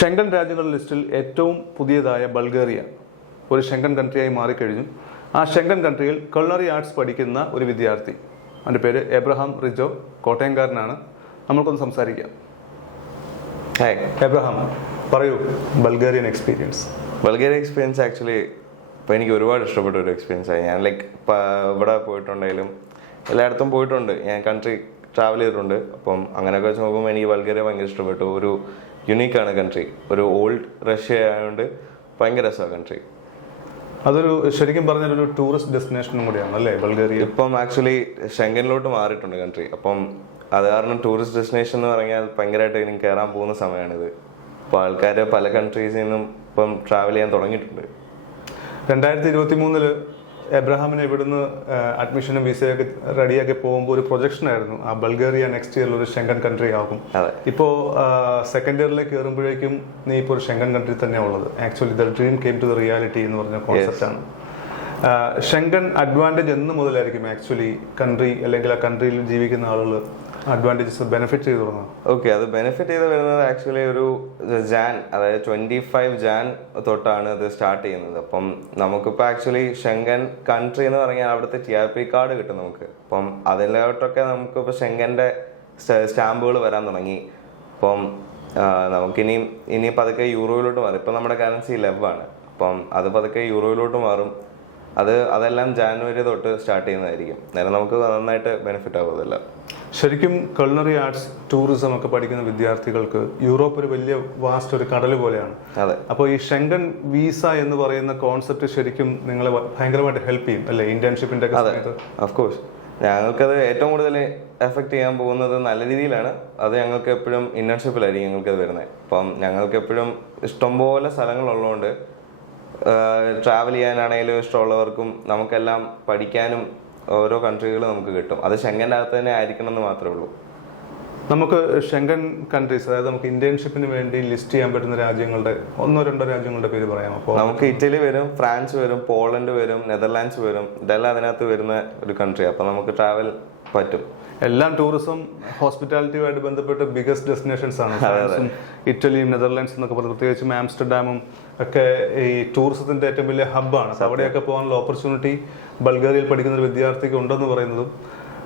Schengen രാജ്യങ്ങളുടെ ലിസ്റ്റിൽ ഏറ്റവും പുതിയതായ ബൾഗേറിയ ഒരു ഷെങ്കൻ കൺട്രിയായി മാറിക്കഴിഞ്ഞു. ആ ഷെങ്കൻ കൺട്രിയിൽ കൾണറി ആർട്സ് പഠിക്കുന്ന ഒരു വിദ്യാർത്ഥി. അവന്റെ പേര് എബ്രഹാം റിജോ കോട്ടയംകാരനാണ്. നമ്മൾക്കൊന്ന് സംസാരിക്കാം. ഹായ് എബ്രഹാം പറയൂ Bulgarian experience Bulgarian experience actually ഇപ്പോൾ എനിക്ക് ഒരുപാട് ഇഷ്ടപ്പെട്ട ഒരു എക്സ്പീരിയൻസ് ആയി. ഞാൻ ലൈക്ക് ഇവിടെ പോയിട്ടുണ്ടെങ്കിലും എല്ലായിടത്തും പോയിട്ടുണ്ട്. ഞാൻ കൺട്രി ട്രാവൽ ചെയ്തിട്ടുണ്ട്. അപ്പം അങ്ങനെയൊക്കെ വെച്ച് നോക്കുമ്പോൾ എനിക്ക് ബൾഗേറിയ ഭയങ്കര ഇഷ്ടപ്പെട്ടു. ഒരു യുണീക്കാണ് കൺട്രി ഒരു ഓൾഡ് റഷ്യ ആയതുകൊണ്ട് ഭയങ്കര രസമാണ് കൺട്രി അതൊരു ശരിക്കും പറഞ്ഞാൽ ഒരു ടൂറിസ്റ്റ് ഡെസ്റ്റിനേഷനും കൂടിയാണ് അല്ലേ? ബൾഗേറിയ. ഇപ്പം ആക്ച്വലി ഷെങ്കനിലോട്ട് മാറിയിട്ടുണ്ട് കൺട്രി അപ്പം അത് കാരണം ടൂറിസ്റ്റ് ഡെസ്റ്റിനേഷൻ എന്ന് പറഞ്ഞാൽ ഭയങ്കരമായിട്ട് ഇനി കയറാൻ പോകുന്ന സമയമാണിത് അപ്പോൾ ആൾക്കാർ പല കൺട്രീസിൽ നിന്നും ഇപ്പം ട്രാവൽ ചെയ്യാൻ തുടങ്ങിയിട്ടുണ്ട്. രണ്ടായിരത്തി ഇരുപത്തി മൂന്നിൽ എബ്രഹാമിന് ഇവിടുന്ന് അഡ്മിഷനും വിസയൊക്കെ റെഡിയാക്കി പോകുമ്പോൾ ഒരു പ്രൊജക്ഷൻ ആയിരുന്നു. ആ ബൾഗേറിയ നെക്സ്റ്റ് ഇയറിൽ ഒരു ഷെങ്കൻ കൺട്രി ആകും. ഇപ്പോ ഇപ്പോൾ സെക്കൻഡ് ഇയറിലേക്ക് കയറുമ്പോഴേക്കും നീ ഇപ്പോൾ ഒരു ഷെങ്കൻ കൺട്രി തന്നെയാണ് ഉള്ളത്. Actually the dream came to the reality എന്ന് പറഞ്ഞ കോൺസെപ്റ്റ് ആണ്. ഷെങ്കൻ അഡ്വാന്റേജ് എന്ന് മുതലായിരിക്കും ആക്ച്വലി കൺട്രി അല്ലെങ്കിൽ ആ കൺട്രിയിൽ ജീവിക്കുന്ന ആളുകൾ അഡ്വാന്റേജസ് ബെനിഫിറ്റ് ചെയ്തു തുടങ്ങുന്നത് ഓക്കെ അത് ബെനിഫിറ്റ് ചെയ്ത് വരുന്നത് ആക്ച്വലി ഒരു ജാൻ അതായത് ട്വന്റി ഫൈവ് ജാൻ തൊട്ടാണ് അത് സ്റ്റാർട്ട് ചെയ്യുന്നത്. അപ്പം നമുക്കിപ്പോൾ ആക്ച്വലി ഷെങ്കൻ കൺട്രി എന്ന് പറഞ്ഞാൽ അവിടുത്തെ ടി ആർ പി കാർഡ് കിട്ടും നമുക്ക്. അപ്പം അതിലോട്ടൊക്കെ നമുക്കിപ്പോൾ ഷെങ്കന്റെ സ്റ്റാമ്പുകൾ വരാൻ തുടങ്ങി. അപ്പം നമുക്കിനിയും ഇനി പതുക്കെ യൂറോയിലോട്ട് മാറും. ഇപ്പം നമ്മുടെ കറൻസി ലെവാണ് അപ്പം അത് പതുക്കെ യൂറോയിലോട്ട് മാറും. അത് അതെല്ലാം ജാനുവരി തൊട്ട് സ്റ്റാർട്ട് ചെയ്യുന്നതായിരിക്കും. നേരെ നമുക്ക് നന്നായിട്ട് ബെനിഫിറ്റ് ആവുന്നതല്ല. അതെല്ലാം ശരിക്കും കൾണറി ആർട്സ് ടൂറിസം ഒക്കെ പഠിക്കുന്ന വിദ്യാർത്ഥികൾക്ക് യൂറോപ്പ് ഒരു വലിയ വാസ്റ്റ് ഒരു കടൽ പോലെയാണ്. അതെ. അപ്പോൾ ഈ ഷെങ്കൻ വിസ എന്ന് പറയുന്ന കോൺസെപ്റ്റ് ശരിക്കും നിങ്ങളെ ഭയങ്കരമായിട്ട് ഹെൽപ്പ് ചെയ്യും അല്ലേ? ഇന്റേൺഷിപ്പിന്റെ അതെ. അഫ്കോഴ്സ് ഞങ്ങൾക്കത് ഏറ്റവും കൂടുതൽ എഫക്ട് ചെയ്യാൻ പോകുന്നത് നല്ല രീതിയിലാണ്. അത് ഞങ്ങൾക്ക് എപ്പോഴും ഇന്റേൺഷിപ്പിലായിരിക്കും ഞങ്ങൾക്ക് അത് വരുന്നത്. അപ്പം ഞങ്ങൾക്ക് എപ്പോഴും ഇഷ്ടംപോലെ സ്ഥലങ്ങളുള്ളതുകൊണ്ട് ട്രാവൽ ചെയ്യാനാണെങ്കിലും ഇഷ്ടമുള്ളവർക്കും നമുക്കെല്ലാം പഠിക്കാനും ഓരോ കൺട്രികൾ നമുക്ക് കിട്ടും. അത് ഷെങ്കന്റെ അകത്ത് തന്നെ ആയിരിക്കണം എന്ന് മാത്രമേ ഉള്ളൂ. നമുക്ക് ഷെങ്കൻ കൺട്രീസ് അതായത് നമുക്ക് ഇന്റേൺഷിപ്പിന് വേണ്ടി ലിസ്റ്റ് ചെയ്യാൻ പറ്റുന്ന രാജ്യങ്ങളുടെ ഒന്നോ രണ്ടോ രാജ്യങ്ങളുടെ പേര് പറയാം അപ്പോൾ നമുക്ക് ഇറ്റലി വരും ഫ്രാൻസ് വരും പോളണ്ട് വരും നെതർലാൻഡ്സ് വരും. ഇതെല്ലാം അതിനകത്ത് വരുന്ന ഒരു കൺട്രി അപ്പോൾ നമുക്ക് ട്രാവൽ പറ്റും. എല്ലാം ടൂറിസം ഹോസ്പിറ്റാലിറ്റിയുമായിട്ട് ബന്ധപ്പെട്ട് ബിഗസ്റ്റ് ഡെസ്റ്റിനേഷൻസ് ആണ്. ഇറ്റലിയും നെതർലാൻഡ്സ് എന്നൊക്കെ പറഞ്ഞ് പ്രത്യേകിച്ചും ആംസ്റ്റർഡാമും ഒക്കെ ഈ ടൂറിസത്തിന്റെ ഏറ്റവും വലിയ ഹബ്ബാണ് അവിടെയൊക്കെ പോകാനുള്ള ഓപ്പർച്യൂണിറ്റി ബൾഗേറിയയിൽ പഠിക്കുന്ന ഒരു വിദ്യാർത്ഥിക്ക് ഉണ്ടെന്ന് പറയുന്നതും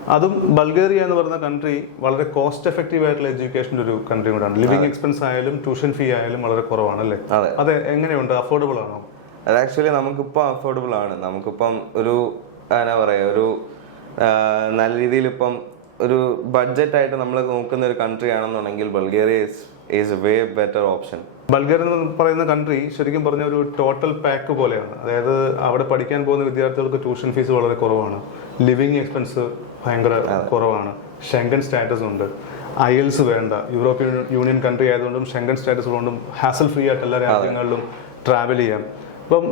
അതും ബൾഗേറിയ എന്ന് പറയുന്ന കൺട്രി വളരെ കോസ്റ്റ് എഫക്റ്റീവ് ആയിട്ടുള്ള എഡ്യൂക്കേഷന്റെ ഒരു കൺട്രി കൂടാണ് ലിവിങ് എക്സ്പെൻസ് ആയാലും ട്യൂഷൻ ഫീ ആയാലും വളരെ കുറവാണ് അല്ലേ? അതെ. എങ്ങനെയുണ്ട്? അഫോർഡബിൾ ആണോ? അത് ആക്ച്വലി നമുക്കിപ്പോൾ അഫോർഡബിൾ ആണ്. നമുക്കിപ്പം ഒരു എന്നാ പറയുക ഒരു നല്ല രീതിയിൽ ഇപ്പം ഒരു ബഡ്ജറ്റ് ആയിട്ട് നമ്മൾ നോക്കുന്ന ഒരു കൺട്രി ആണെന്നുണ്ടെങ്കിൽ Bulgaria is way better option Bulgaria എന്ന് പറയുന്ന കൺട്രി ശരിക്കും പറഞ്ഞ ഒരു ടോട്ടൽ പാക്ക് പോലെയാണ്. അതായത് അവിടെ പഠിക്കാൻ പോകുന്ന വിദ്യാർത്ഥികൾക്ക് ട്യൂഷൻ ഫീസ് വളരെ കുറവാണ്. ലിവിങ് എക്സ്പെൻസ് ഭയങ്കര കുറവാണ്. ഷെങ്കൻ സ്റ്റാറ്റസ് ഉണ്ട്. അയൽസ് വേണ്ട. യൂറോപ്യൻ യൂണിയൻ കൺട്രി ആയതുകൊണ്ടും ഷെങ്കൻ സ്റ്റാറ്റസ് ഉള്ളതുകൊണ്ടും ഹാസൽ ഫ്രീ ആയിട്ട് എല്ലാ രാജ്യങ്ങളിലും ട്രാവൽ ചെയ്യാം. ഇപ്പം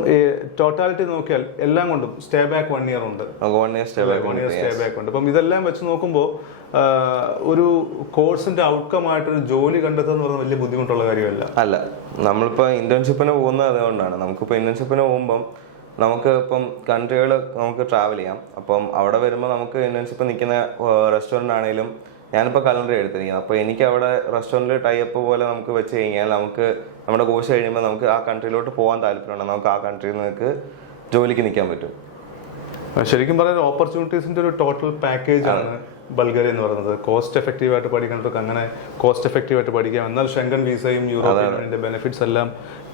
ടോട്ടാലിറ്റി നോക്കിയാൽ എല്ലാം കൊണ്ടും സ്റ്റേ ബാക്ക് വൺ ഇയർ ഉണ്ട്. നമുക്ക് one year stay one year stay back ഉണ്ട്. അപ്പം ഇതെല്ലാം വെച്ച് നോക്കുമ്പോൾ ഒരു കോഴ്സിന്റെ ഔട്ട്കം ആയിട്ട് ഒരു ജോലി കണ്ടെത്തുക എന്ന് പറഞ്ഞാൽ വലിയ ബുദ്ധിമുട്ടുള്ള കാര്യമല്ല. അല്ല നമ്മളിപ്പോൾ ഇന്റേൺഷിപ്പിന് പോകുന്നത് അതുകൊണ്ടാണ്. നമുക്കിപ്പോൾ ഇന്റേൺഷിപ്പിന് പോകുമ്പം നമുക്ക് ഇപ്പം കൺട്രികൾ നമുക്ക് ട്രാവൽ ചെയ്യാം. അപ്പം അവിടെ വരുമ്പോൾ നമുക്ക് ഇന്റേൺഷിപ്പ് നിൽക്കുന്ന റെസ്റ്റോറന്റ് ആണെങ്കിലും ഞാനിപ്പോൾ കലണ്ടർ എടുത്തിരിക്കുന്നത് അപ്പോൾ എനിക്ക് അവിടെ റെസ്റ്റോറന്റിൽ ടൈപ്പ് പോലെ നമുക്ക് വെച്ച് കഴിഞ്ഞാൽ നമുക്ക് നമ്മുടെ കോഴ്സ് കഴിയുമ്പോൾ നമുക്ക് ആ കൺട്രിയിലോട്ട് പോകാൻ താല്പര്യമുണ്ട്. നമുക്ക് ആ കൺട്രിയിൽ നിങ്ങൾക്ക് ജോലിക്ക് നിൽക്കാൻ പറ്റും. ശരിക്കും പറയാൻ ഓപ്പർച്യൂണിറ്റീസിന്റെ ഒരു ടോട്ടൽ പാക്കേജ് ആണ് ബൾഗേറിയ എന്ന് പറയുന്നത്. കോസ്റ്റ് എഫക്റ്റീവ് ആയിട്ട് പഠിക്കേണ്ടവർക്ക് അങ്ങനെ കോസ്റ്റ് എഫക്റ്റീവ് ആയിട്ട് പഠിക്കാം. എന്നാൽ ഷെങ്കൻ വിസയും യൂറോപ്യൻ യൂണിയന്റെ ബെനിഫിറ്റ്സ് എല്ലാം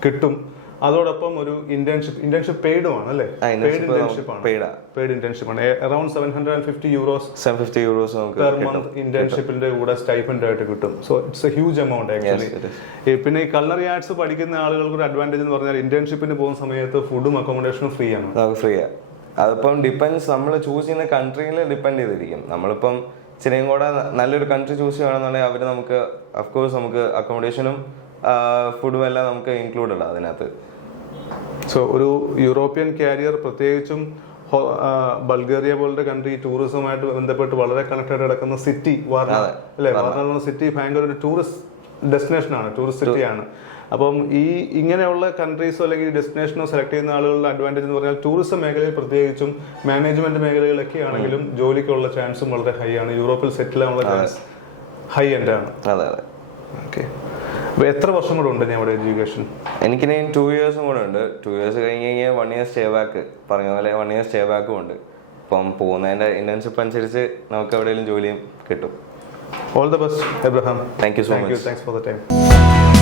കിട്ടും. അതോടൊപ്പം ഒരു ഇന്റേൺഷിപ്പ് ഇന്റേൺഷിപ്പ് പെയ്ഡുമാണ് അല്ലേ പെയ്ഡ് ഇന്റേൺഷിപ്പ് ആണ്. പെയ്ഡാ ഇന്റേൺഷിപ്പ് ആണ്. Around seven hundred and fifty euros seven fifty euros per month ഇന്റേൺഷിപ്പിന്റെ കൂടെ സ്റ്റൈഫൻഡ് ആയിട്ട് കിട്ടും. So it's a huge amount actually പിന്നെ ഈ കളറി ആർട്സ് പഠിക്കുന്ന ആളുകൾക്ക് ഒരു അഡ്വാന്റേജ് എന്ന് പറഞ്ഞാൽ ഇന്റേൺഷിപ്പിന് പോകുന്ന സമയത്ത് ഫുഡും അക്കോമഡേഷനും ഫ്രീ ആണ്. ഫ്രീ ആണ് അതിപ്പം ഡിപ്പെൻസ് നമ്മൾ ചൂസ് ചെയ്യുന്ന കൺട്രിയിൽ ഡിപ്പെൻഡ് ചെയ്തിരിക്കും. നമ്മളിപ്പം ഇച്ചിരിയും കൂടെ നല്ലൊരു കൺട്രി ചൂസ് ചെയ്യുകയാണെന്നുണ്ടെങ്കിൽ അവർ നമുക്ക് അഫ്കോഴ്സ് നമുക്ക് അക്കോമഡേഷനും ഫുഡും എല്ലാം നമുക്ക് ഇൻക്ലൂഡഡ് ആണ് അതിനകത്ത്. സോ ഒരു യൂറോപ്യൻ കാരിയർ പ്രത്യേകിച്ചും ബൾഗേറിയ പോലത്തെ കൺട്രി ടൂറിസവുമായിട്ട് ബന്ധപ്പെട്ട് വളരെ കണക്റ്റഡ് കിടക്കുന്ന സിറ്റി വാർണ അല്ലെ? വാർണ സിറ്റി ഭയങ്കര ഒരു ടൂറിസ്റ്റ് ഡെസ്റ്റിനേഷൻ ആണ് ടൂറിസ്റ്റ് സിറ്റിയാണ് അപ്പം ഈ ഇങ്ങനെയുള്ള കൺട്രീസോ അല്ലെങ്കിൽ ഡെസ്റ്റിനേഷനോ സെലക്ട് ചെയ്യുന്ന ആളുകളുടെ അഡ്വാന്റേജ് എന്ന് പറഞ്ഞാൽ ടൂറിസം മേഖലയിൽ പ്രത്യേകിച്ചും മാനേജ്മെന്റ് മേഖലകളൊക്കെ ആണെങ്കിലും ജോലിക്കുള്ള ചാൻസും വളരെ ഹൈ ആണ്. യൂറോപ്പിൽ സെറ്റിൽ ആവാനുള്ള ചാൻസ് ഹൈ എൻഡ് ആണ്. അതെ അതെ. ഓക്കെ അപ്പോൾ എത്ര വർഷം കൂടെ ഉണ്ട് നമ്മുടെ എഡ്യൂക്കേഷൻ ഞാൻ ടു ഇയേഴ്സും കൂടെ ഉണ്ട്. ടു ഇയേഴ്സ് കഴിഞ്ഞ് കഴിഞ്ഞാൽ വൺ ഇയർ സ്റ്റേ ബാക്ക് പറഞ്ഞ പോലെ വൺ ഇയർ സ്റ്റേ ബാക്കും ഉണ്ട്. അപ്പം പോകുന്നതിന്റെ ഇന്റേൺഷിപ്പ് അനുസരിച്ച് നമുക്ക് എവിടെയെങ്കിലും ജോലിയും കിട്ടും. All the best Abraham thank you so much thanks for the time